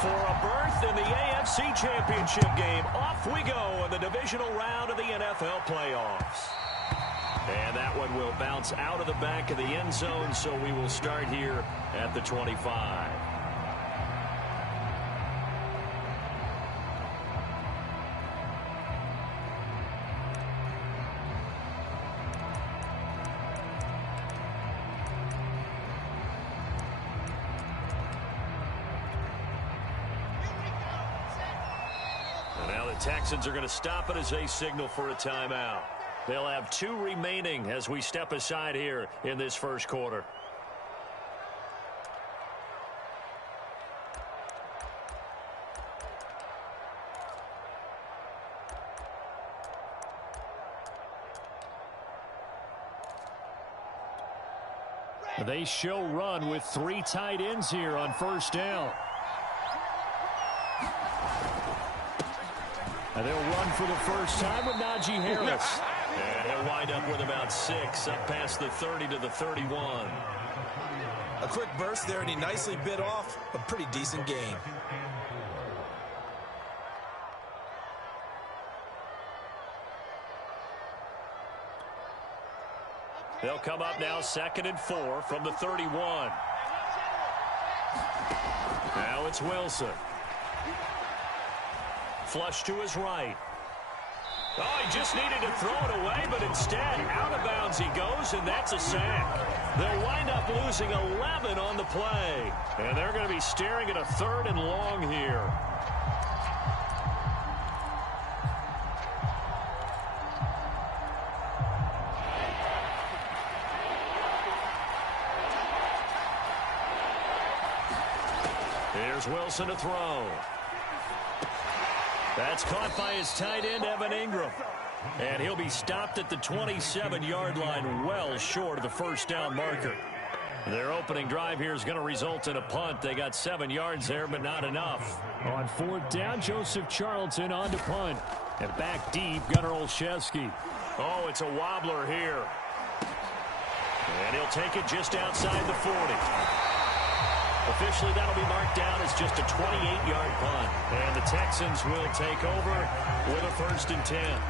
For a berth in the AFC Championship game, off we go in the divisional round of the NFL playoffs. And that one will bounce out of the back of the end zone, so we will start here at the 25. And now the Texans are going to stop it as they signal for a timeout. They'll have 2 remaining as we step aside here in this first quarter. They show run with 3 tight ends here on first down. And they'll run for the first time with Najee Harris. And he'll wind up with about 6 up past the 30 to the 31. A quick burst there, and he nicely bit off a pretty decent gain. They'll come up now 2nd and 4 from the 31. Now it's Wilson. Flush to his right. Oh, he just needed to throw it away, but instead, out of bounds he goes, and that's a sack. They'll wind up losing 11 on the play. And they're going to be staring at a 3rd and long here. Here's Wilson to throw. That's caught by his tight end, Evan Ingram. And he'll be stopped at the 27-yard line, well short of the first down marker. Their opening drive here is going to result in a punt. They got 7 yards there, but not enough. On 4th down, Joseph Charlton on to punt. And back deep, Gunnar Olszewski. Oh, it's a wobbler here. And he'll take it just outside the 40. Officially, that'll be marked down as just a 28-yard punt. And the Texans will take over with a 1st and 10.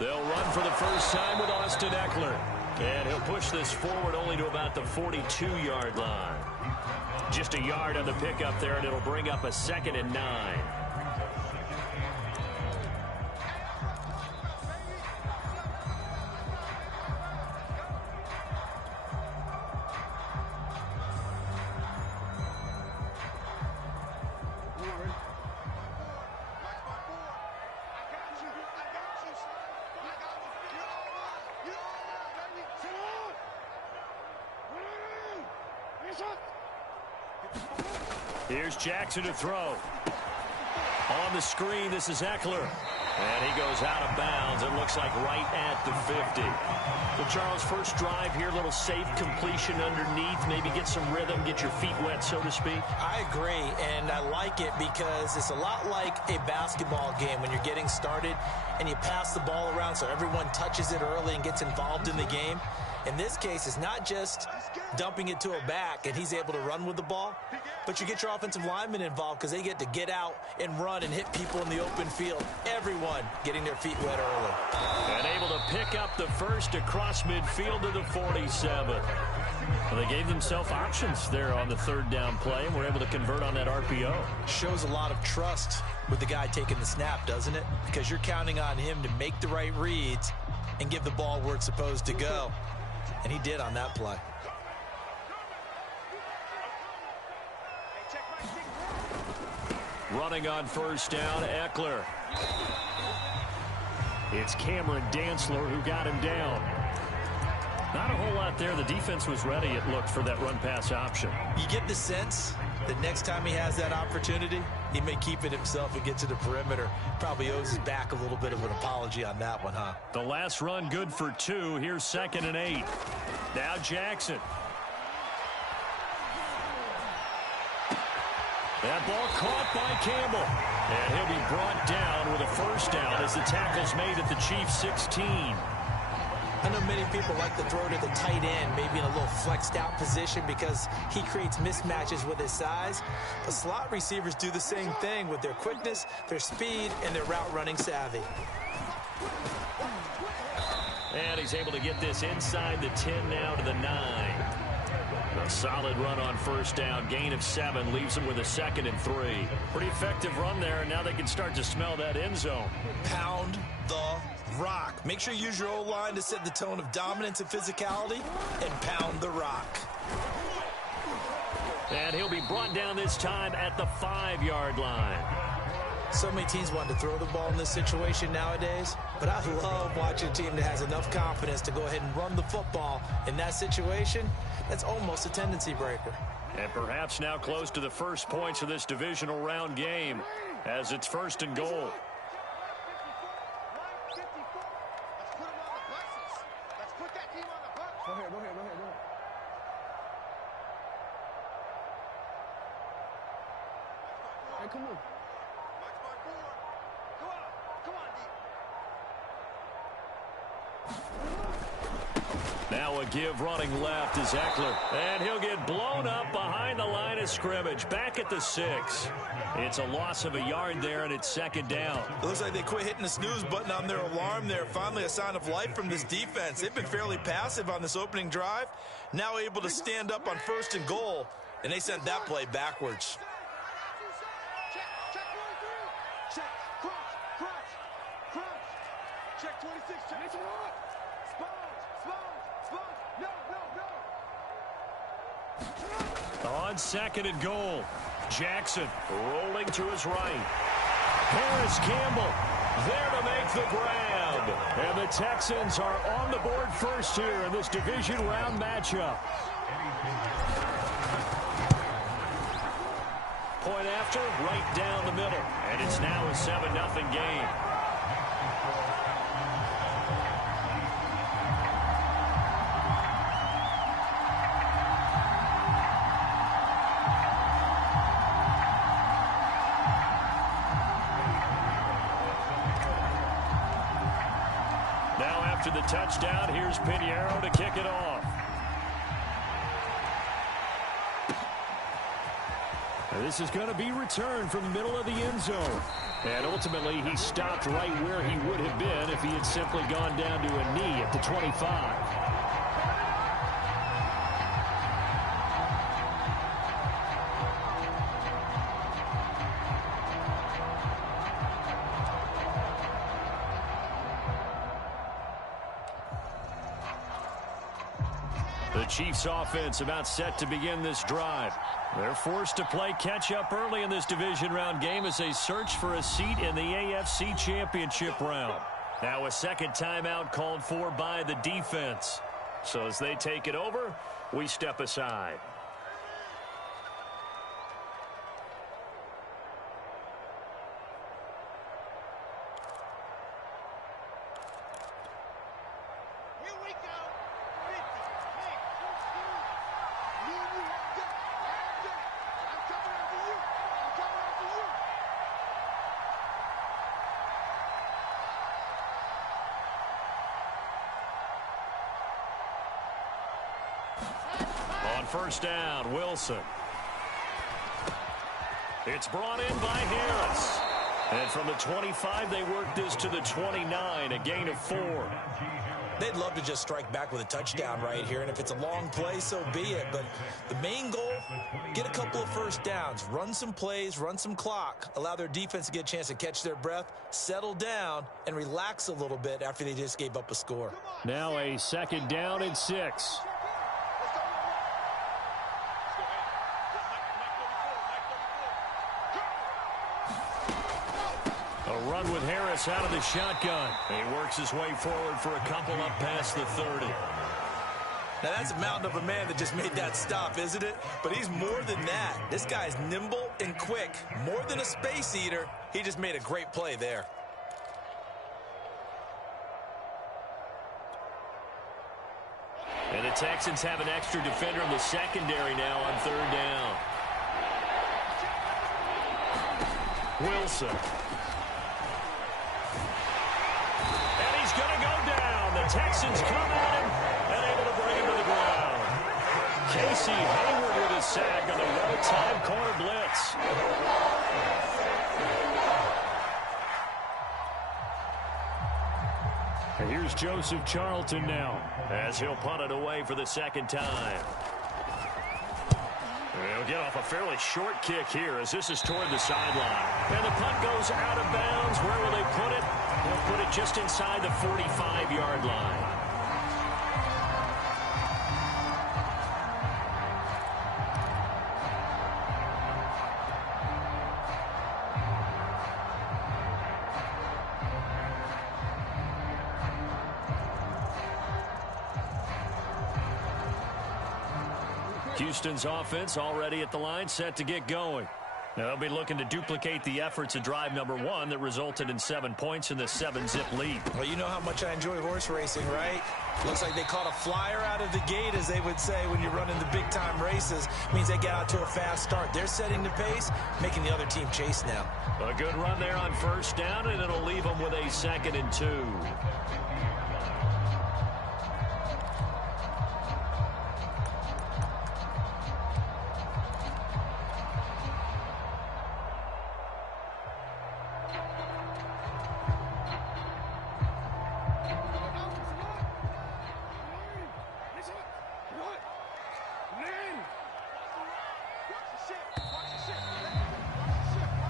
They'll run for the first time with Austin Eckler. And he'll push this forward only to about the 42-yard line. Just a yard on the pickup there, and it'll bring up a 2nd and 9. Here's Jackson to throw. On the screen, this is Eckler. And he goes out of bounds. It looks like right at the 50. Well, Charles, first drive here, little safe completion underneath. Maybe get some rhythm, get your feet wet, so to speak. I agree, and I like it because it's a lot like a basketball game when you're getting started and you pass the ball around so everyone touches it early and gets involved in the game. In this case, it's not just dumping it to a back and he's able to run with the ball, but you get your offensive linemen involved because they get to get out and run and hit people in the open field. Everyone getting their feet wet early. And able to pick up the first across midfield to the 47. Well, they gave themselves options there on the 3rd down play and were able to convert on that RPO. Shows a lot of trust with the guy taking the snap, doesn't it? Because you're counting on him to make the right reads and give the ball where it's supposed to go. And he did on that play. Running on first down, Eckler. It's Cameron Dantzler who got him down. Not a whole lot there. The defense was ready, it looked, for that run-pass option. You get the sense that next time he has that opportunity, he may keep it himself and get to the perimeter. Probably owes his back a little bit of an apology on that one, huh? The last run good for 2. Here's 2nd and 8. Now Jackson. That ball caught by Campbell. And he'll be brought down with a first down as the tackle's made at the Chiefs' 16. I know many people like to throw to the tight end, maybe in a little flexed out position because he creates mismatches with his size. But slot receivers do the same thing with their quickness, their speed, and their route running savvy. And he's able to get this inside the 10 now to the 9. A solid run on first down. Gain of 7 leaves them with a 2nd and 3. Pretty effective run there. Now they can start to smell that end zone. Pound the rock. Make sure you use your O-line to set the tone of dominance and physicality, and pound the rock. And he'll be brought down this time at the 5-yard line. So many teams want to throw the ball in this situation nowadays, but I love watching a team that has enough confidence to go ahead and run the football. In that situation, that's almost a tendency breaker. And perhaps now close to the first points of this divisional round game as it's 1st and goal. Come on. Now a give running left is Eckler. And he'll get blown up behind the line of scrimmage. Back at the 6. It's a loss of a yard there, and it's 2nd down. It looks like they quit hitting the snooze button on their alarm there. Finally a sign of life from this defense. They've been fairly passive on this opening drive. Now able to stand up on 1st and goal, and they sent that play backwards. Check 26, check 21. On 2nd and goal, Jackson rolling to his right. Harris Campbell there to make the grab. And the Texans are on the board first here in this division round matchup. Point after, right down the middle. And it's now a 7-0 game. After the touchdown, here's Pinheiro to kick it off. This is going to be returned from the middle of the end zone. And ultimately, he stopped right where he would have been if he had simply gone down to a knee at the 25. The Chiefs offense about set to begin this drive. They're forced to play catch-up early in this division round game as they search for a seat in the AFC Championship round. Now a 2nd timeout called for by the defense. So as they take it over, we step aside. On first down, Wilson. It's brought in by Harris. And from the 25, they work this to the 29, a gain of 4. They'd love to just strike back with a touchdown right here, and if it's a long play, so be it. But the main goal, get a couple of first downs, run some plays, run some clock, allow their defense to get a chance to catch their breath, settle down, and relax a little bit after they just gave up a score. Now a 2nd down and 6. Run with Harris out of the shotgun. He works his way forward for a couple up past the 30. Now that's a mountain of a man that just made that stop, isn't it? But he's more than that. This guy's nimble and quick. More than a space eater. He just made a great play there. And the Texans have an extra defender in the secondary now on 3rd down. Wilson. And he's going to go down. The Texans come at him and able to bring him to the ground. Casey Hayward with a sack on the well-timed corner blitz. And here's Joseph Charlton now as he'll punt it away for the second time. He'll get off a fairly short kick here as this is toward the sideline. And the punt goes out of bounds. Where will they put it? They'll put it just inside the 45-yard line. Houston's offense already at the line, set to get going. Now they'll be looking to duplicate the efforts of drive number 1 that resulted in 7 points in the 7-zip lead. Well, you know how much I enjoy horse racing, right? Looks like they caught a flyer out of the gate, as they would say when you're running the big-time races. Means they get out to a fast start. They're setting the pace, making the other team chase now. A good run there on first down, and it'll leave them with a 2nd and 2.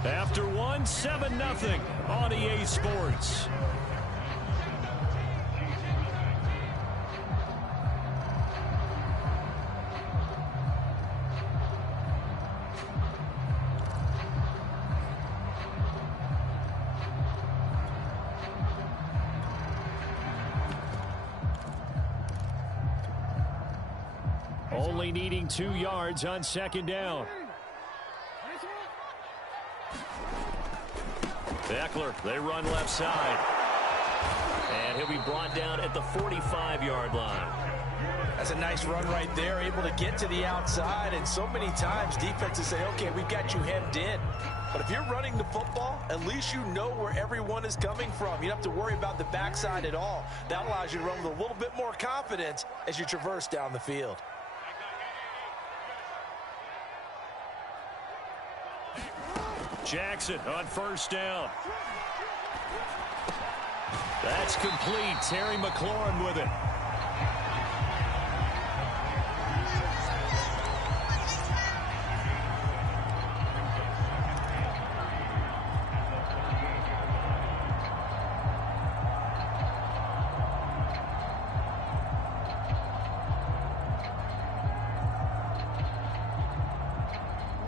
After 1, 7-0 on EA Sports. Only needing 2 yards on 2nd down. Eckler, they run left side. And he'll be brought down at the 45-yard line. That's a nice run right there, able to get to the outside. And so many times defenses say, okay, we've got you hemmed in. But if you're running the football, at least you know where everyone is coming from. You don't have to worry about the backside at all. That allows you to run with a little bit more confidence as you traverse down the field. Jackson on first down. That's complete. Terry McLaurin with it.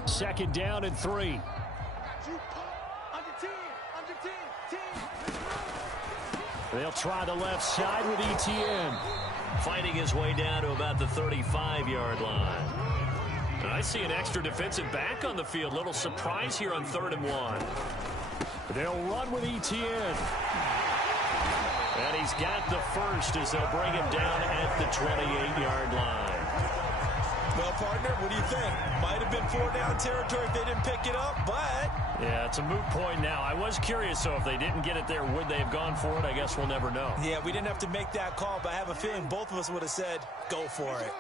Second down and 3. They'll try the left side with Etienne. Fighting his way down to about the 35-yard line. And I see an extra defensive back on the field. Little surprise here on 3rd and 1. They'll run with Etienne. And he's got the first as they'll bring him down at the 28-yard line. Well, partner, what do you think? Might have been 4-down territory if they didn't pick it up, but... Yeah, it's a moot point now. I was curious, so if they didn't get it there, would they have gone for it? I guess we'll never know. Yeah, we didn't have to make that call, but I have a feeling both of us would have said, go for it.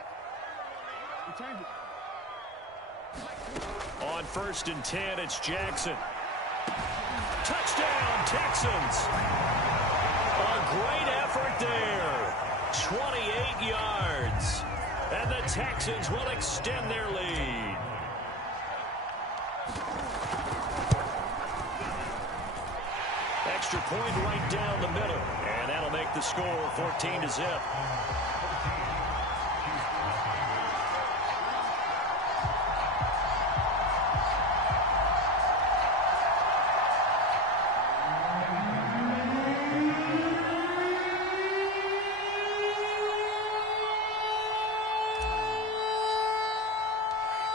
On 1st and 10, it's Jackson. Touchdown, Texans. A great effort there. 28 yards. And the Texans will extend their lead. Extra point right down the middle. And that'll make the score 14-0.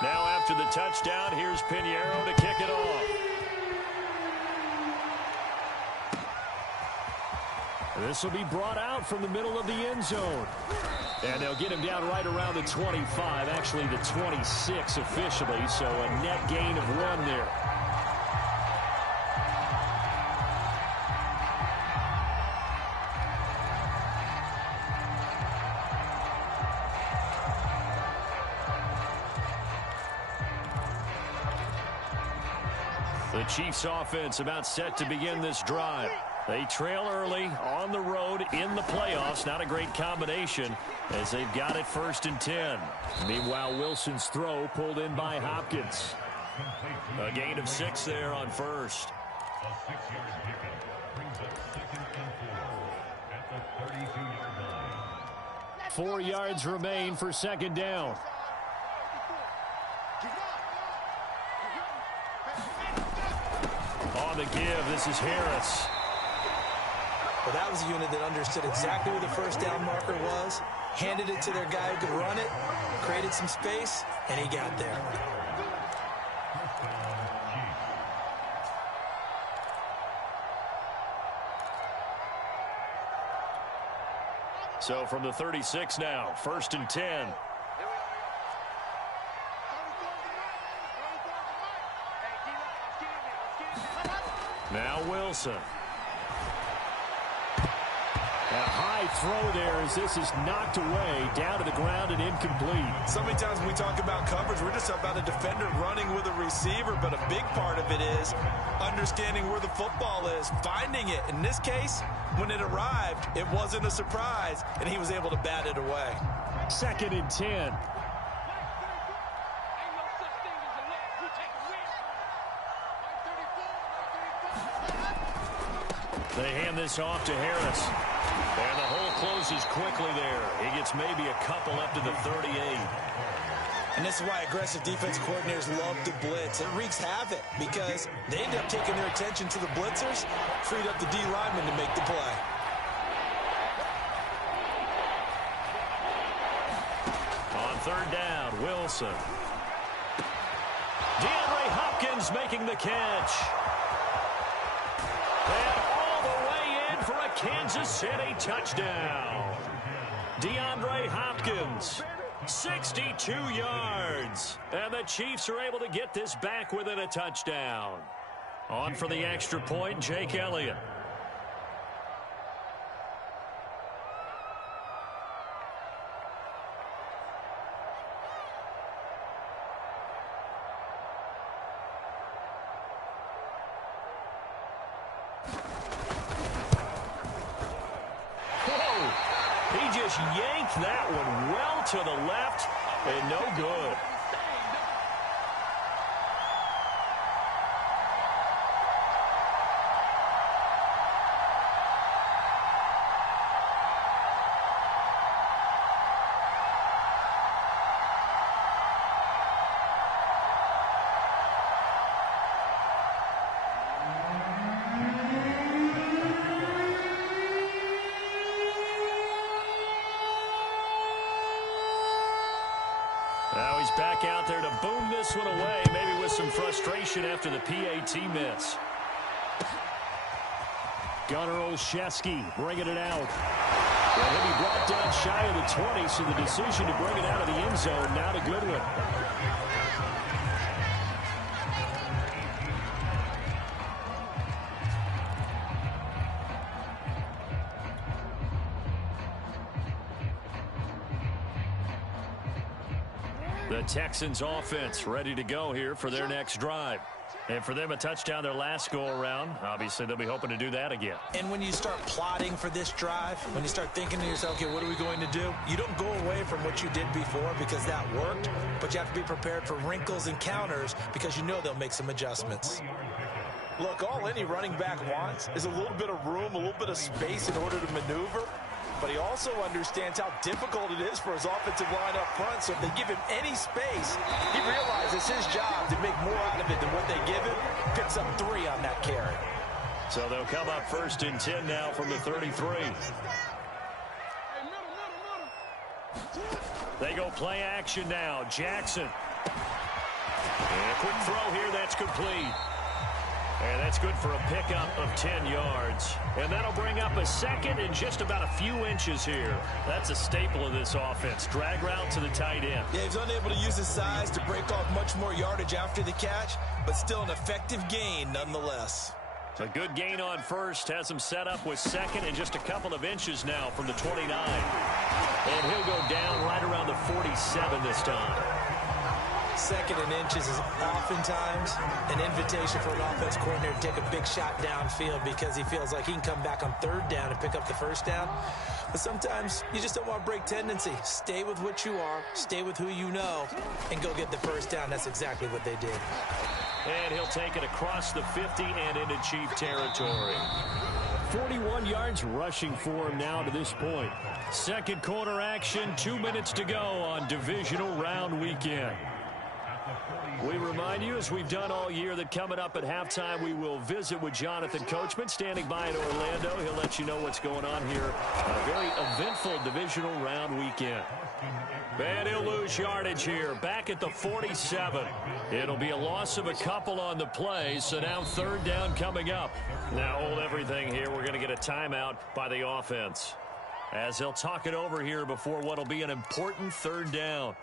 Now after the touchdown, here's Pinheiro to kick it off. This will be brought out from the middle of the end zone. And they'll get him down right around the 25, actually the 26 officially, so a net gain of 1 there. The Chiefs offense about set to begin this drive. They trail early on the road in the playoffs. Not a great combination as they've got it 1st and 10. Meanwhile, Wilson's throw pulled in by Hopkins. A gain of 6 there on first. A 6-yard pickup brings up 2nd and 4 at the 32-yard line. 4 yards remain for 2nd down. On the give, this is Harris. Well, that was a unit that understood exactly where the 1st down marker was, handed it to their guy who could run it, created some space, and he got there. So from the 36 now, 1st and 10. Now Wilson. A high throw there as this is knocked away, down to the ground and incomplete. So many times when we talk about coverage, we're just about a defender running with a receiver, but a big part of it is understanding where the football is, finding it. In this case, when it arrived, it wasn't a surprise, and he was able to bat it away. 2nd and 10. They hand this off to Harris. And the hole closes quickly there. He gets maybe a couple up to the 38. And this is why aggressive defense coordinators love to blitz. It wreaks havoc because they end up taking their attention to the blitzers, freed up the D lineman to make the play. On 3rd down, Wilson. DeAndre Hopkins making the catch. And all the way in for a Kansas City touchdown. DeAndre Hopkins, 62 yards. And the Chiefs are able to get this back within a touchdown. On for the extra point, Jake Elliott. Yanked that one well to the left and no good. Now he's back out there to boom this one away, maybe with some frustration after the PAT miss. Gunnar Olszewski bringing it out. And he'll be brought down shy of the 20, so the decision to bring it out of the end zone, not a good one. The Texans offense ready to go here for their next drive. And for them, a touchdown their last go-around. Obviously, they'll be hoping to do that again. And when you start plotting for this drive, when you start thinking to yourself, okay, what are we going to do? You don't go away from what you did before because that worked, but you have to be prepared for wrinkles and counters because you know they'll make some adjustments. Look, all any running back wants is a little bit of room, a little bit of space in order to maneuver. But he also understands how difficult it is for his offensive line up front. So if they give him any space, he realizes his job to make more out of it than what they give him. Picks up 3 on that carry. So they'll come up 1st and 10 now from the 33. They go play action now. Jackson. And a quick throw here. That's complete. And that's good for a pickup of 10 yards. And that'll bring up a second and just about a few inches here. That's a staple of this offense. Drag route to the tight end. Yeah, he's unable to use his size to break off much more yardage after the catch, but still an effective gain nonetheless. A good gain on first. Has him set up with second and just a couple of inches now from the 29. And he'll go down right around the 47 this time. 4 Second and inches is oftentimes an invitation for an offense coordinator to take a big shot downfield because he feels like he can come back on third down and pick up the first down. But sometimes you just don't want to break tendency. Stay with what you are, stay with who you know, and go get the first down. That's exactly what they did. And he'll take it across the 50 and into Chief territory. 41 yards rushing for him now to this point. Second quarter action, 2 minutes to go on divisional round weekend. We remind you, as we've done all year, that coming up at halftime, we will visit with Jonathan Coachman, standing by in Orlando. He'll let you know what's going on here on a very eventful divisional round weekend. And he'll lose yardage here, back at the 47. It'll be a loss of a couple on the play, so now third down coming up. Now hold everything here. We're going to get a timeout by the offense, as they'll talk it over here before what'll be an important third down.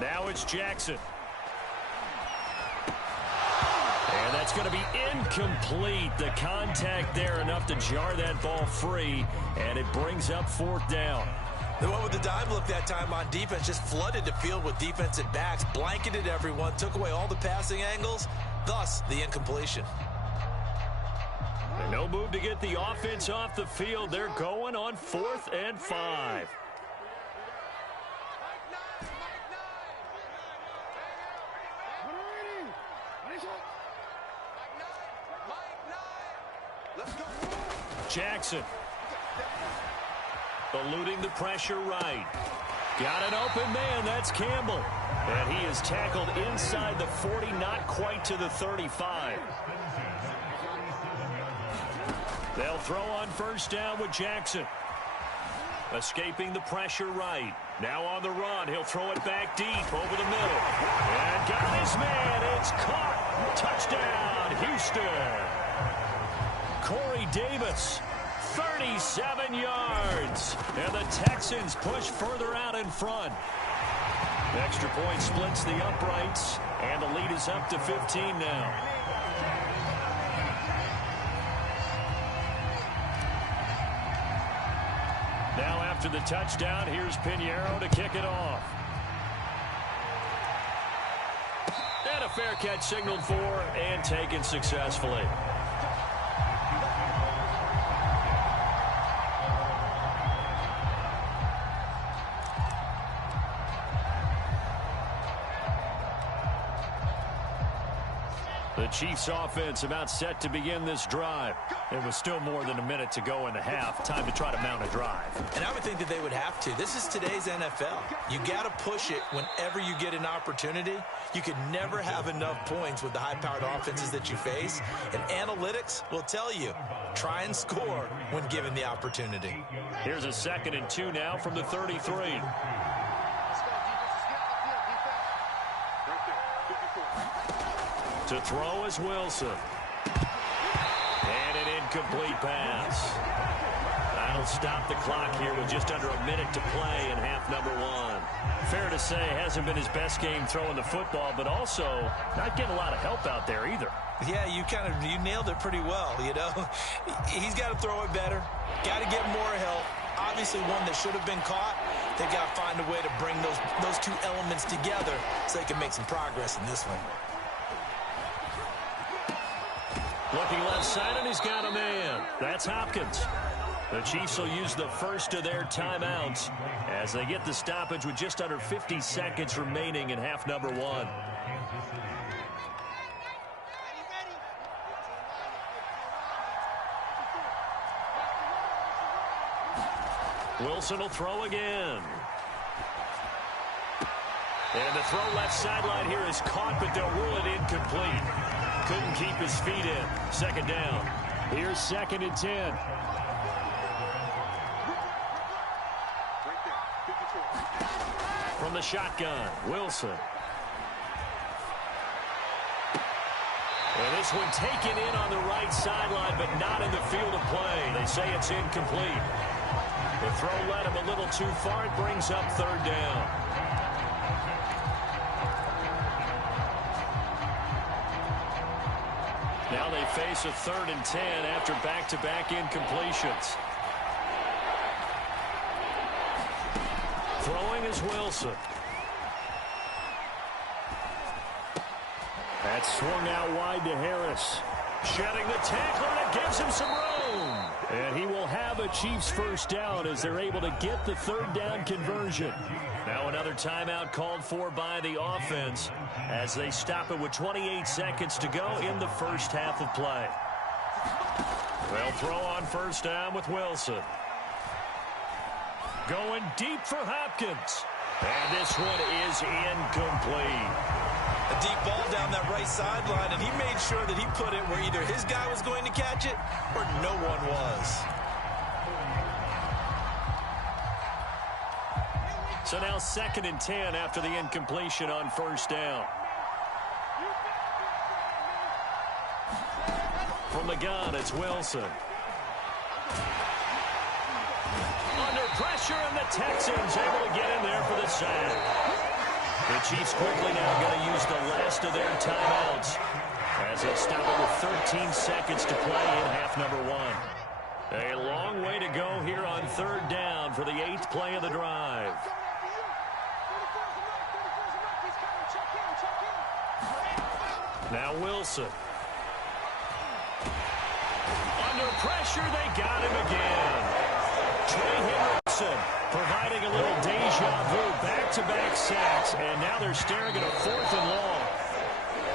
Now it's Jackson. And that's going to be incomplete. The contact there enough to jar that ball free, and it brings up fourth down. The one with the dime look that time on defense just flooded the field with defensive backs, blanketed everyone, took away all the passing angles, thus the incompletion. And no move to get the offense off the field. They're going on 4th and 5. Jackson eluding the pressure right. Got an open man. That's Campbell. And he is tackled inside the 40, not quite to the 35. They'll throw on first down with Jackson. Escaping the pressure right. Now on the run. He'll throw it back deep over the middle. And got his man. It's caught. Touchdown, Houston. Corey Davis, 37 yards. And the Texans push further out in front. Extra point splits the uprights, and the lead is up to 15 now. Now after the touchdown, here's Pinheiro to kick it off. And a fair catch signaled for and taken successfully. The Chiefs offense about set to begin this drive. It was still more than a minute to go in the half. Time to try to mount a drive. And I would think that they would have to. This is today's NFL. You got to push it whenever you get an opportunity. You can never have enough points with the high-powered offenses that you face. And analytics will tell you, try and score when given the opportunity. Here's a 2nd and 2 now from the 33. To throw is Wilson. And an incomplete pass. That'll stop the clock here with just under a minute to play in half number 1. Fair to say, hasn't been his best game throwing the football, but also not getting a lot of help out there either. Yeah, you nailed it pretty well, you know. He's got to throw it better. Got to get more help. Obviously one that should have been caught. They've got to find a way to bring those two elements together so they can make some progress in this one. Looking left side, and he's got a man. That's Hopkins. The Chiefs will use the first of their timeouts as they get the stoppage with just under 50 seconds remaining in half number 1. Wilson will throw again. And the throw left sideline here is caught, but they'll rule it incomplete. Couldn't keep his feet in. 2nd down. Here's 2nd and 10. From the shotgun, Wilson. And this one taken in on the right sideline, but not in the field of play. They say it's incomplete. The throw led him a little too far. It brings up third down. Now they face a 3rd and 10 after back-to-back incompletions. Throwing is Wilson. That's swung out wide to Harris. Shedding the tackle, and it gives him some room. And he will have a Chiefs first down as they're able to get the 3rd down conversion. Now another timeout called for by the offense as they stop it with 28 seconds to go in the first half of play. They'll throw on first down with Wilson. Going deep for Hopkins. And this one is incomplete. A deep ball down that right sideline, and he made sure that he put it where either his guy was going to catch it or no one was. So now 2nd and 10 after the incompletion on first down. From the gun, it's Wilson. Under pressure, and the Texans able to get in there for the sack. The Chiefs quickly now going to use the last of their timeouts as they stop it with 13 seconds to play in half number 1. A long way to go here on 3rd down for the 8th play of the drive. Now Wilson. Under pressure, they got him again. Trey Hendrickson providing a little deja vu, back-to-back sacks, and now they're staring at a 4th and long.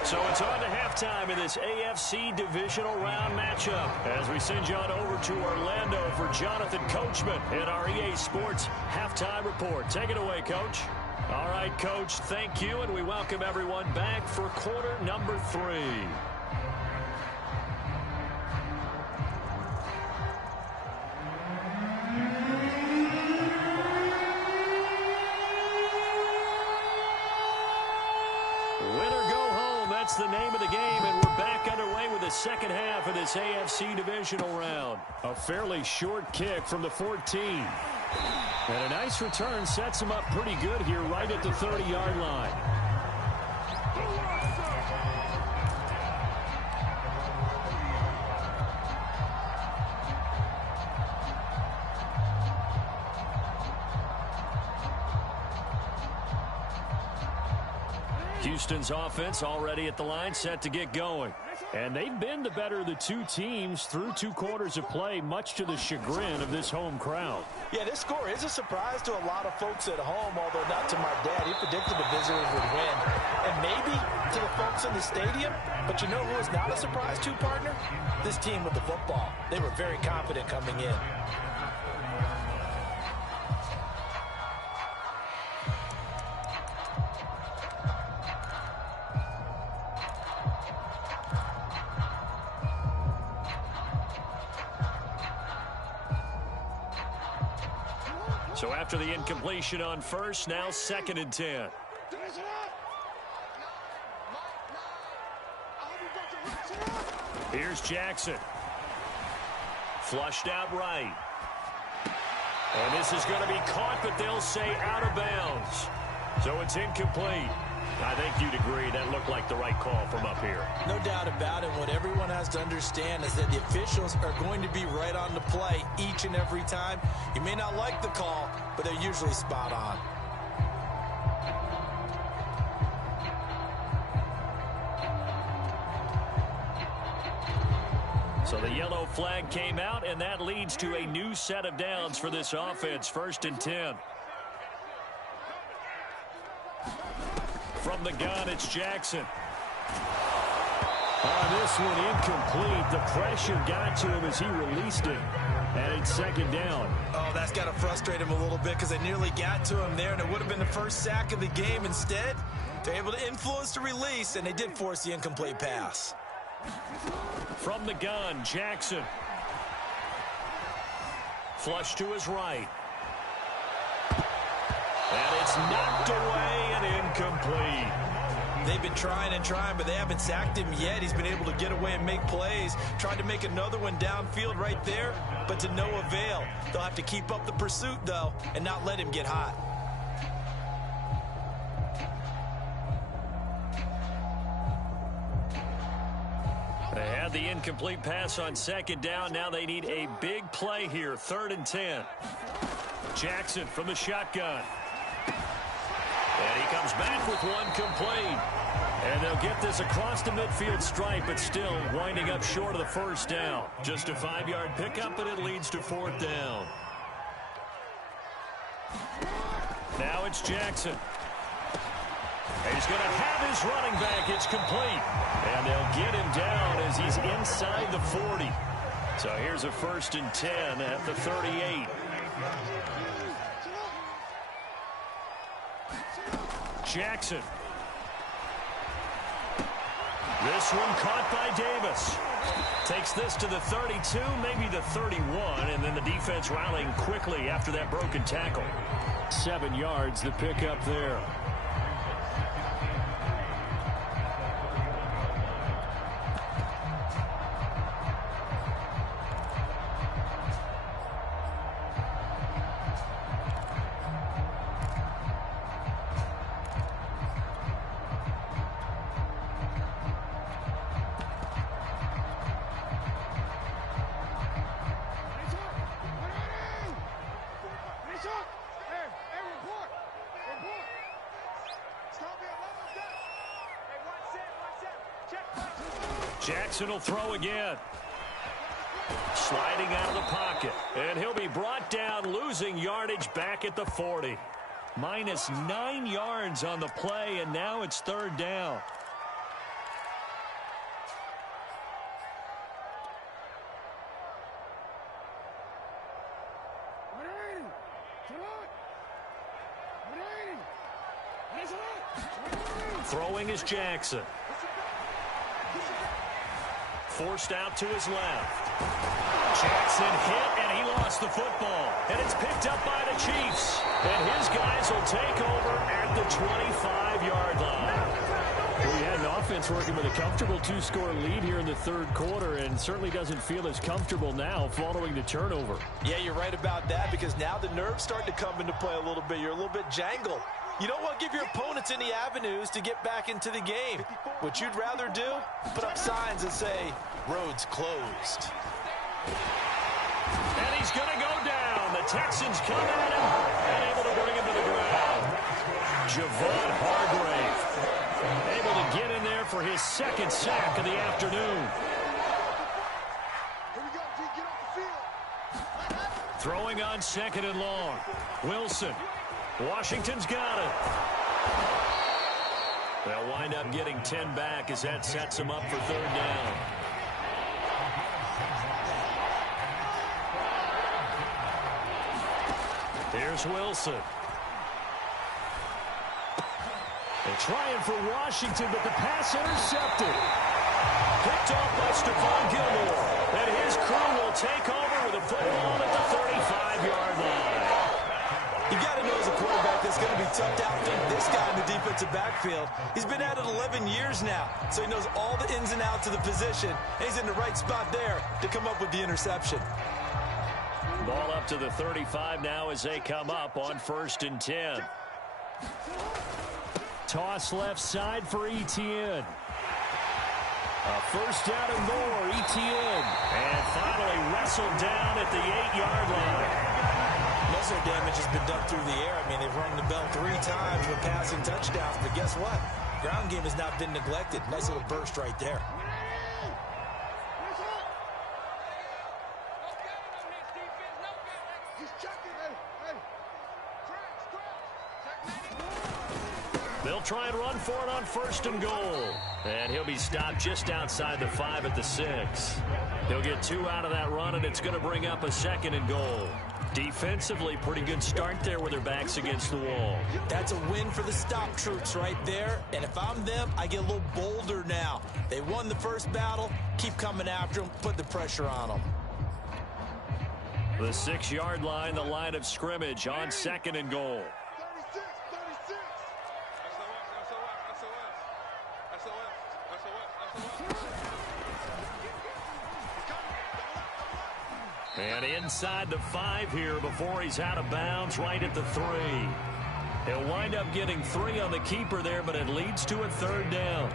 So it's on to halftime in this AFC divisional round matchup as we send you on over to Orlando for Jonathan Coachman in our EA Sports halftime report. Take it away, Coach. All right, Coach, thank you, and we welcome everyone back for quarter number 3. That's the name of the game, and we're back underway with the second half of this AFC divisional round. A fairly short kick from the 14. And a nice return sets him up pretty good here right at the 30-yard line. Houston's offense already at the line, set to get going. And they've been the better of the two teams through 2 quarters of play, much to the chagrin of this home crowd. Yeah, this score is a surprise to a lot of folks at home, although not to my dad. He predicted the visitors would win. And maybe to the folks in the stadium. But you know who is not a surprise to, partner? This team with the football. They were very confident coming in. So after the incompletion on first, now 2nd and 10. Here's Jackson. Flushed out right. And this is going to be caught, but they'll say out of bounds. So it's incomplete. I think you'd agree that looked like the right call from up here. No doubt about it. What everyone has to understand is that the officials are going to be right on the play each and every time. You may not like the call, but they're usually spot on. So the yellow flag came out, and that leads to a new set of downs for this offense. 1st and 10. From the gun, it's Jackson. This one incomplete. The pressure got to him as he released it. And it's 2nd down. Oh, that's got to frustrate him a little bit because they nearly got to him there, and it would have been the first sack of the game. Instead, they're able to influence the release, and they did force the incomplete pass. From the gun, Jackson. Flush to his right. And it's knocked away and incomplete. They've been trying and trying, but they haven't sacked him yet. He's been able to get away and make plays. Tried to make another one downfield right there, but to no avail. They'll have to keep up the pursuit, though, and not let him get hot. They had the incomplete pass on second down. Now they need a big play here. 3rd and 10. Jackson from the shotgun. And he comes back with one complete. And they'll get this across the midfield stripe, but still winding up short of the first down. Just a 5-yard pickup, and it leads to 4th down. Now it's Jackson. He's going to have his running back. It's complete. And they'll get him down as he's inside the 40. So here's a 1st and 10 at the 38. Jackson. This one caught by Davis. Takes this to the 32, maybe the 31, and then the defense rallying quickly after that broken tackle. 7 yards, the pickup there. Jackson will throw again. Sliding out of the pocket. And he'll be brought down, losing yardage back at the 40. Minus 9 yards on the play, and now it's 3rd down. Throwing is Jackson. Forced out to his left. Jackson hit, and he lost the football. And it's picked up by the Chiefs. And his guys will take over at the 25-yard line. We had an offense working with a comfortable 2-score lead here in the 3rd quarter, and certainly doesn't feel as comfortable now following the turnover. Yeah, you're right about that, because now the nerves start to come into play a little bit. You're a little bit jangled. You don't want to give your opponents any avenues to get back into the game. What you'd rather do, put up signs that say, roads closed. And he's going to go down. The Texans come at him and able to bring him to the ground. Javon Hargrave able to get in there for his 2nd sack of the afternoon. Throwing on 2nd and long. Wilson. Washington's got it. They'll wind up getting 10 back as that sets them up for 3rd down. Here's Wilson. They're trying for Washington, but the pass intercepted. Picked off by Stephon Gilmore. And his crew will take over with a football at the 35-yard line. You got to know as a quarterback that's going to be tough to outthink this guy in the defensive backfield. He's been at it 11 years now, so he knows all the ins and outs of the position, and he's in the right spot there to come up with the interception. Ball up to the 35 now as they come up on 1st and 10. Toss left side for Etienne. A 1st down and more, Etienne. And finally wrestled down at the 8-yard line. Most of the damage has been done through the air. I mean, they've rung the bell 3 times with passing touchdowns, but guess what? Ground game has not been neglected. Nice little burst right there. They'll try and run for it on 1st and goal. And he'll be stopped just outside the 5 at the 6. He'll get 2 out of that run, and it's going to bring up a 2nd and goal. Defensively, pretty good start there with their backs against the wall. That's a win for the stop troops right there. And if I'm them, I get a little bolder now. They won the first battle. Keep coming after them. Put the pressure on them. The 6-yard line, the line of scrimmage on 2nd and goal. And inside the 5 here before he's out of bounds right at the 3. He'll wind up getting 3 on the keeper there, but it leads to a 3rd down.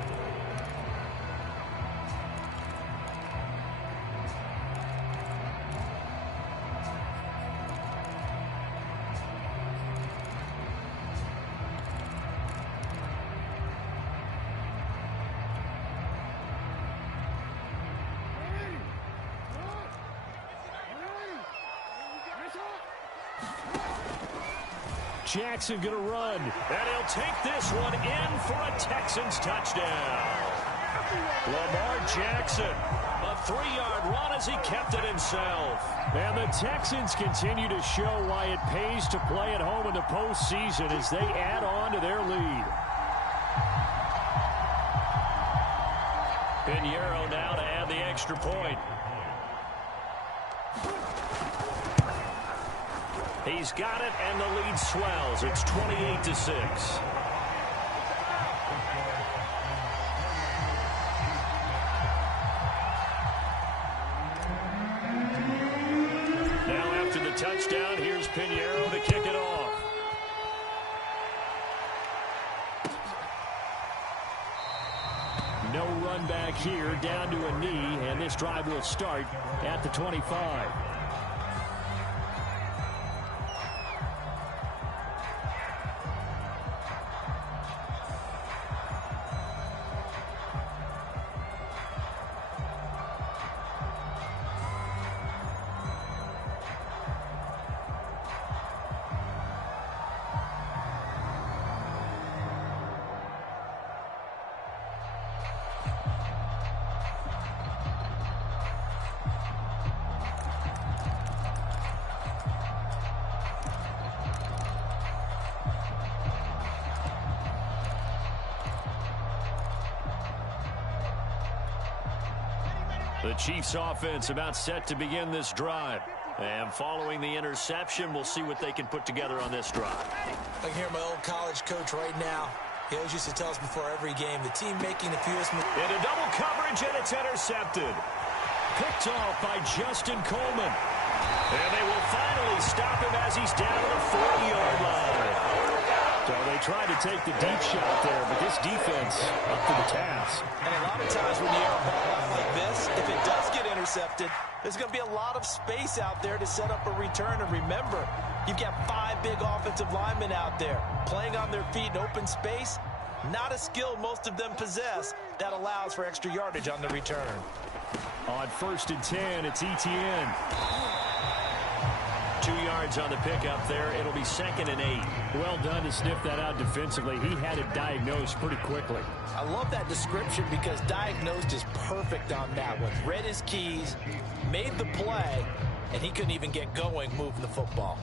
Jackson going to run. And he'll take this one in for a Texans touchdown. Lamar Jackson, a 3-yard run as he kept it himself. And the Texans continue to show why it pays to play at home in the postseason as they add on to their lead. Pinheiro now to add the extra point. He's got it, and the lead swells. It's 28-6. Now after the touchdown, here's Pinheiro to kick it off. No run back here, down to a knee, and this drive will start at the 25. The Chiefs offense about set to begin this drive. And following the interception, we'll see what they can put together on this drive. I can hear my old college coach right now. He always used to tell us before every game, the team making the fewest moves. Into double coverage, and it's intercepted. Picked off by Justin Coleman. And they will finally stop him as he's down to the 40-yard line. So they tried to take the deep shot there, but this defense up to the task. And a lot of times when you air a ball out like this, if it does get intercepted, there's going to be a lot of space out there to set up a return. And remember, you've got 5 big offensive linemen out there playing on their feet in open space. Not a skill most of them possess that allows for extra yardage on the return. On 1st and 10, it's Etienne. 2 yards on the pickup there. It'll be 2nd and 8. Well done to sniff that out defensively. He had it diagnosed pretty quickly. I love that description because diagnosed is perfect on that one. Read his keys, made the play, and he couldn't even get going moving the football.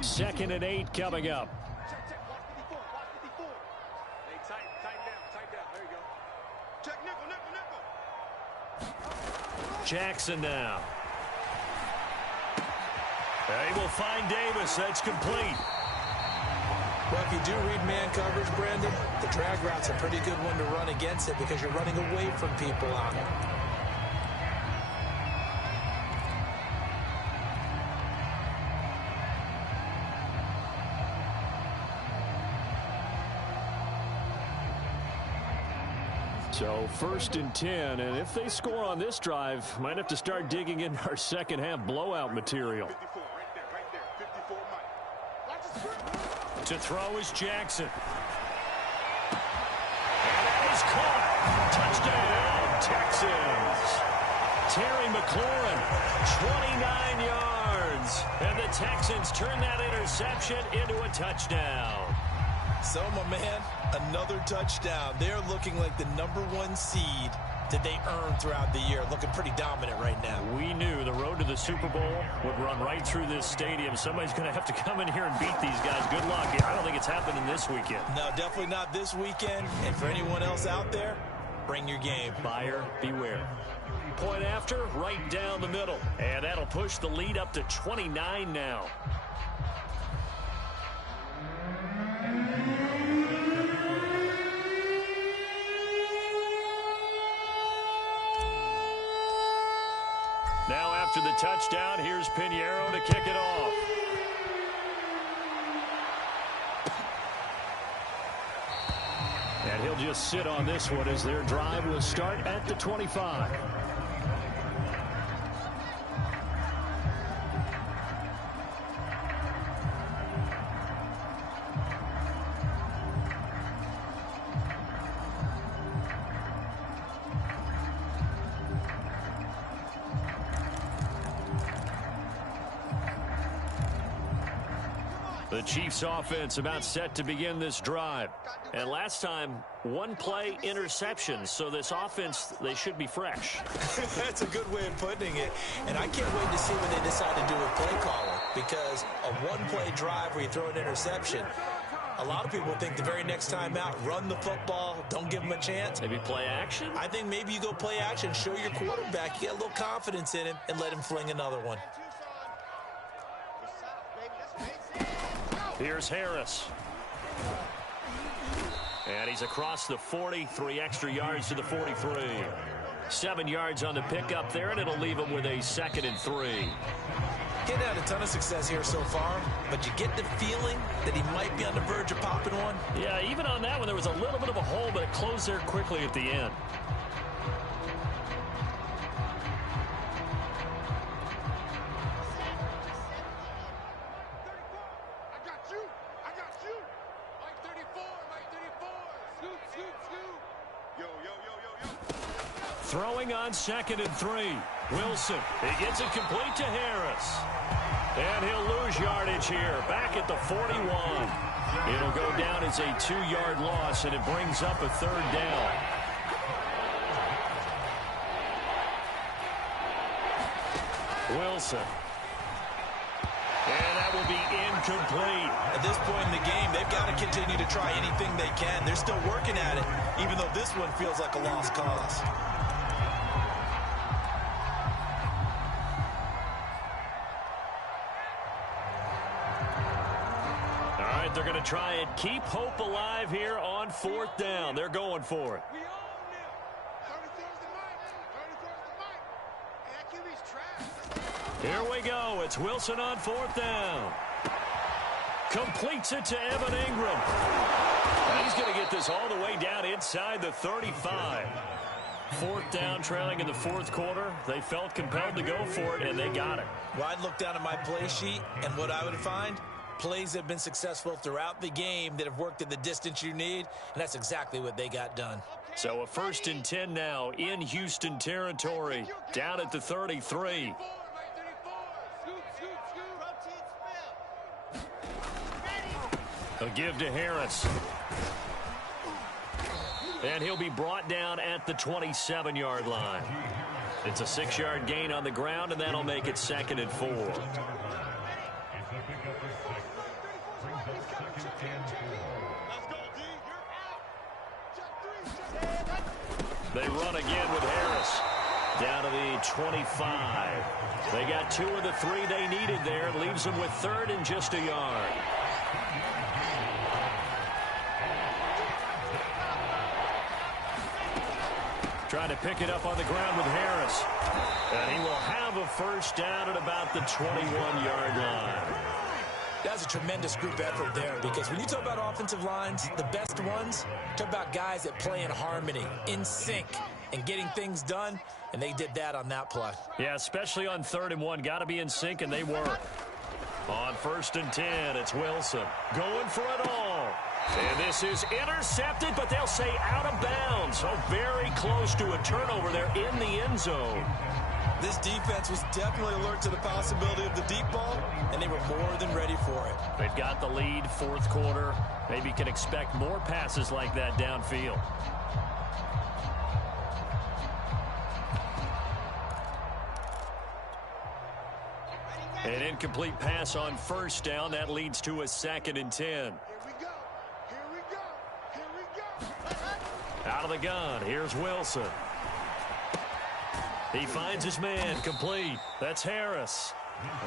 2nd and 8 coming up. Check, watch 54, watch 54. Hey, tighten down, there you go. Check, nickel. Jackson now. They will find Davis. That's complete. Well, if you do read man coverage, Brandon, the drag route's a pretty good one to run against it because you're running away from people on it. So 1st and 10, and if they score on this drive, might have to start digging in our second half blowout material. 54, right there, 54, Mike. Watch the script. To throw is Jackson. And that is caught. Touchdown, Texans. Terry McLaurin, 29 yards. And the Texans turn that interception into a touchdown. So, my man, another touchdown. They're looking like the #1 seed that they earned throughout the year. Looking pretty dominant right now. We knew the road to the Super Bowl would run right through this stadium. Somebody's going to have to come in here and beat these guys. Good luck. I don't think it's happening this weekend. No, definitely not this weekend. And for anyone else out there, bring your game. Buyer beware. Point after, right down the middle. And that'll push the lead up to 29 now. After the touchdown, here's Pinheiro to kick it off. And he'll just sit on this one as their drive will start at the 25. The Chiefs offense about set to begin this drive. And last time, one play interception. So this offense, they should be fresh. That's a good way of putting it. And I can't wait to see what they decide to do with play calling. Because a one-play drive where you throw an interception, a lot of people think the very next time out, run the football, don't give them a chance. Maybe play action? I think maybe you go play action, show your quarterback, you get a little confidence in him, and let him fling another one. Here's Harris. And he's across the 40, 3 extra yards to the 43. 7 yards on the pickup there, and it'll leave him with a 2nd and 3. Getting had a ton of success here so far, but you get the feeling that he might be on the verge of popping one. Yeah, even on that one, there was a little bit of a hole, but it closed there quickly at the end. Throwing on 2nd and 3. Wilson, he gets it complete to Harris. And he'll lose yardage here, back at the 41. It'll go down as a 2-yard loss, and it brings up a 3rd down. Wilson. And that will be incomplete. At this point in the game, they've got to continue to try anything they can. They're still working at it, even though this one feels like a lost cause. They're going to try and keep hope alive here on 4th down. They're going for it. Here we go. It's Wilson on 4th down. Completes it to Evan Ingram. And he's going to get this all the way down inside the 35. 4th down, trailing in the 4th quarter. They felt compelled to go for it, and they got it. Well, I'd look down at my play sheet, and what I would find, plays that have been successful throughout the game that have worked at the distance you need, and that's exactly what they got done. So a 1st and 10 now in Houston territory, down at the 33. A give to Harris. And he'll be brought down at the 27-yard line. It's a 6-yard gain on the ground, and that'll make it 2nd and 4. They run again with Harris. Down to the 25. They got 2 of the 3 they needed there. Leaves them with 3rd and just a yard. Trying to pick it up on the ground with Harris. And he will have a 1st down at about the 21-yard line. That's a tremendous group effort there, because when you talk about offensive lines, the best ones, talk about guys that play in harmony, in sync, and getting things done, and they did that on that play. Yeah, especially on 3rd and 1. Got to be in sync, and they were. On 1st and 10, it's Wilson going for it all. And this is intercepted, but they'll say out of bounds. So very close to a turnover there in the end zone. This defense was definitely alert to the possibility of the deep ball, and they were more than ready for it. They've got the lead, 4th quarter. Maybe can expect more passes like that downfield. An incomplete pass on 1st down. That leads to a 2nd and 10. Out of the gun, here's Wilson. He finds his man, complete. That's Harris.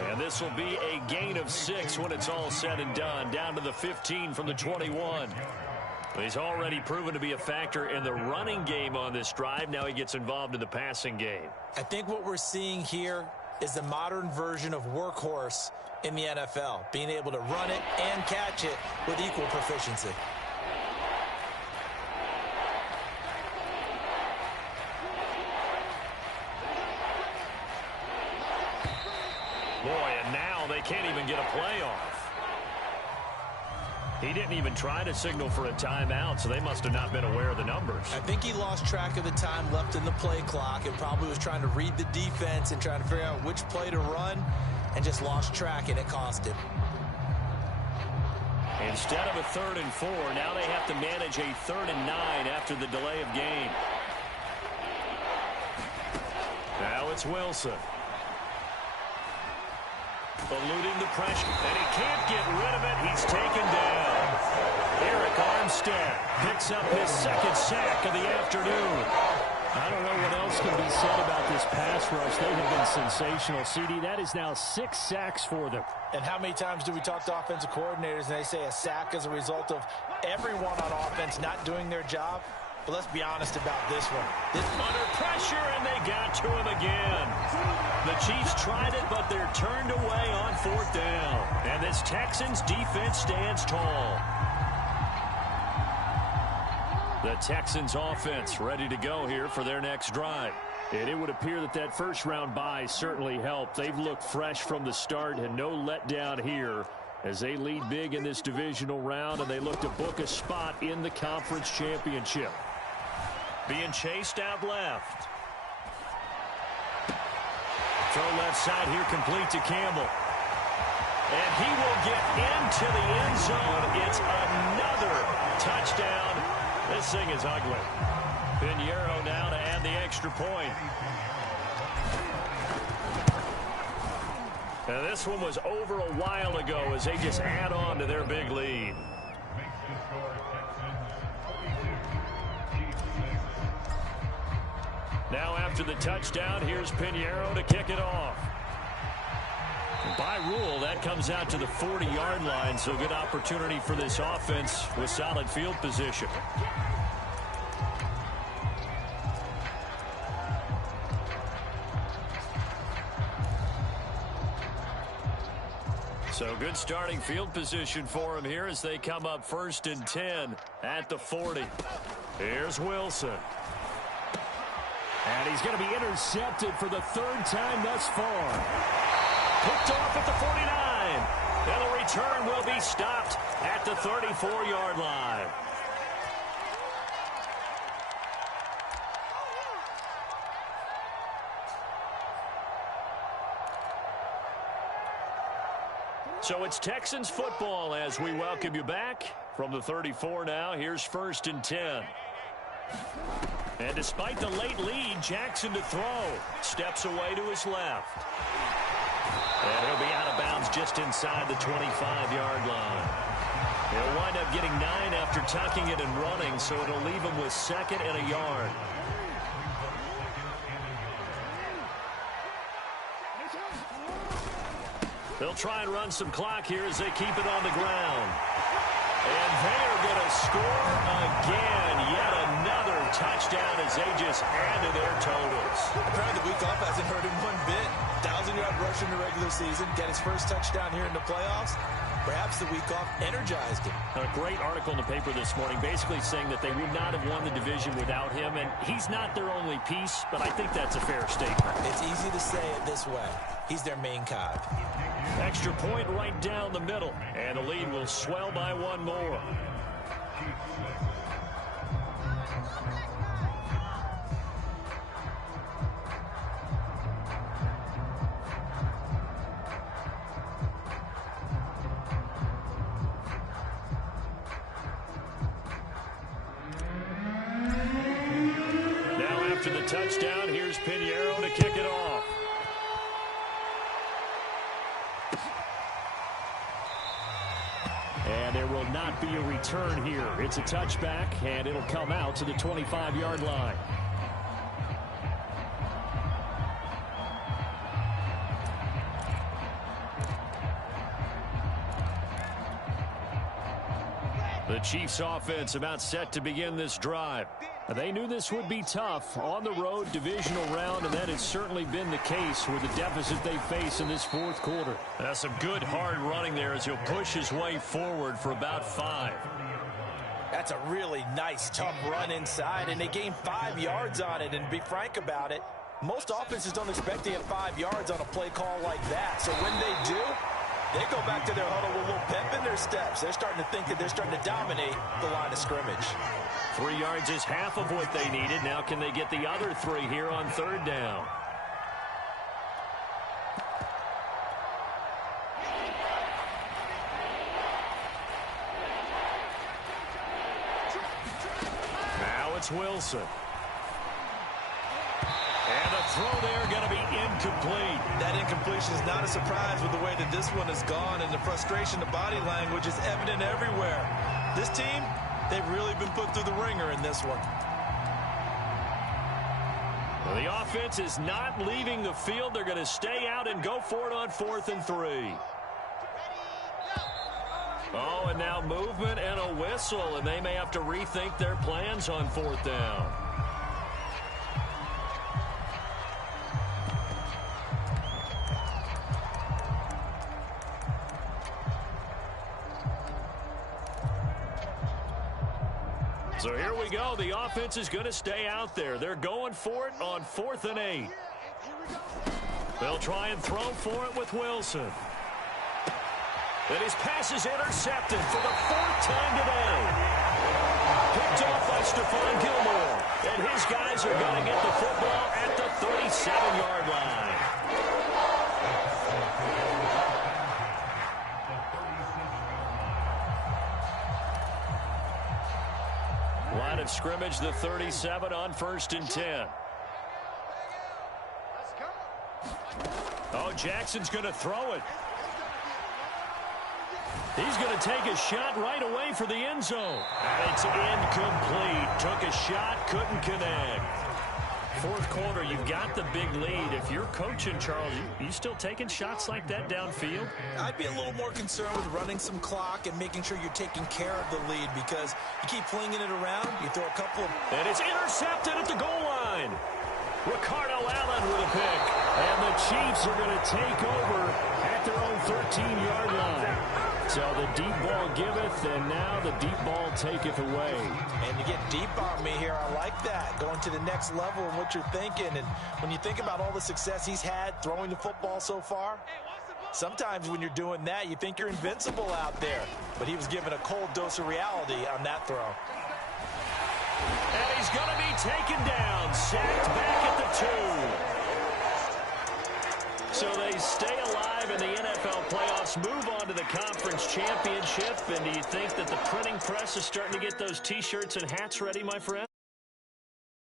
And this will be a gain of 6 when it's all said and done. Down to the 15 from the 21. He's already proven to be a factor in the running game on this drive. Now he gets involved in the passing game. I think what we're seeing here is the modern version of workhorse in the NFL, being able to run it and catch it with equal proficiency. Boy, and now they can't even get a play off. He didn't even try to signal for a timeout, so they must have not been aware of the numbers. I think he lost track of the time left in the play clock and probably was trying to read the defense and trying to figure out which play to run and just lost track, and it cost him. Instead of a 3rd and 4, now they have to manage a 3rd and 9 after the delay of game. Now it's Wilson. Eluding the pressure, and he can't get rid of it. He's taken down. Eric Armstead picks up his 2nd sack of the afternoon. I don't know what else can be said about this pass rush. They have been sensational, CD. That is now 6 sacks for them. And how many times do we talk to offensive coordinators and they say a sack is a result of everyone on offense not doing their job? But let's be honest about this one. Under pressure, and they got to him again. The Chiefs tried it, but they're turned away on 4th down. And this Texans defense stands tall. The Texans offense ready to go here for their next drive. And it would appear that that first-round bye certainly helped. They've looked fresh from the start and no letdown here as they lead big in this divisional round, and they look to book a spot in the conference championship. Being chased out left. Throw left side here, complete to Campbell. And he will get into the end zone. It's another touchdown. This thing is ugly. Pinheiro now to add the extra point. Now this one was over a while ago as they just add on to their big lead. Now after the touchdown, here's Pinheiro to kick it off. By rule, that comes out to the 40-yard line, so good opportunity for this offense with solid field position. So good starting field position for him here as they come up 1st and 10 at the 40. Here's Wilson. And he's going to be intercepted for the 3rd time thus far. Picked off at the 49. And the return will be stopped at the 34-yard line. So it's Texans football as we welcome you back from the 34 now. Here's 1st and 10. And despite the late lead, Jackson to throw. Steps away to his left. And he'll be out of bounds just inside the 25-yard line. He'll wind up getting 9 after tucking it and running, so it'll leave him with 2nd and a yard. They'll try and run some clock here as they keep it on the ground. And they are going to score again. Yet another touchdown as they just add to their totals. Apparently the week off hasn't hurt him one bit. 1,000-yard rush in the regular season. Get his first touchdown here in the playoffs. Perhaps the week off energized him. A great article in the paper this morning basically saying that they would not have won the division without him. And he's not their only piece, but I think that's a fair statement. It's easy to say it this way. He's their main cog. Extra point right down the middle. And the lead will swell by 1 more. Now after the touchdown, here's Pinheiro to kick it off. And there will not be a return here. It's a touchback, and it'll come out to the 25-yard line. The Chiefs offense about set to begin this drive. They knew this would be tough on the road divisional round, and that has certainly been the case with the deficit they face in this fourth quarter. That's some good hard running there as he'll push his way forward for about 5. That's a really nice, tough run inside, and they gained 5 yards on it. And to be frank about it, most offenses don't expect to get 5 yards on a play call like that. So when they do, they go back to their huddle with a little pep in their steps. They're starting to think that they're starting to dominate the line of scrimmage. 3 yards is half of what they needed. Now can they get the other 3 here on 3rd down? Now it's Wilson. And a throw there going to be incomplete. That incompletion is not a surprise with the way that this one has gone, and the frustration, the body language is evident everywhere. This team, they've really been put through the ringer in this one. Well, the offense is not leaving the field. They're going to stay out and go for it on 4th and 3. Oh, and now movement and a whistle, and they may have to rethink their plans on 4th down. So here we go. The offense is going to stay out there. They're going for it on 4th and 8. They'll try and throw for it with Wilson. And his pass is intercepted for the 4th time today. Picked off by Stephon Gilmore. And his guys are going to get the football at the 37-yard line. Line of scrimmage, the 37 on 1st and 10. Oh, Jackson's going to throw it. He's going to take a shot right away for the end zone. And it's incomplete. Took a shot, couldn't connect. 4th quarter, you've got the big lead. If you're coaching, Charles, you still taking shots like that downfield? I'd be a little more concerned with running some clock and making sure you're taking care of the lead, because you keep flinging it around, you throw a couple of... And it's intercepted at the goal line. Ricardo Allen with a pick. And the Chiefs are going to take over at their own 13-yard line. So the deep ball giveth, and now the deep ball taketh away. And you get deep on me here. I like that. Going to the next level in what you're thinking. And when you think about all the success he's had throwing the football so far, sometimes when you're doing that, you think you're invincible out there. But he was given a cold dose of reality on that throw. And he's going to be taken down, sacked back at the 2. So they stay alive in the NFL playoffs, move on to the conference championship. And do you think that the printing press is starting to get those T-shirts and hats ready, my friend?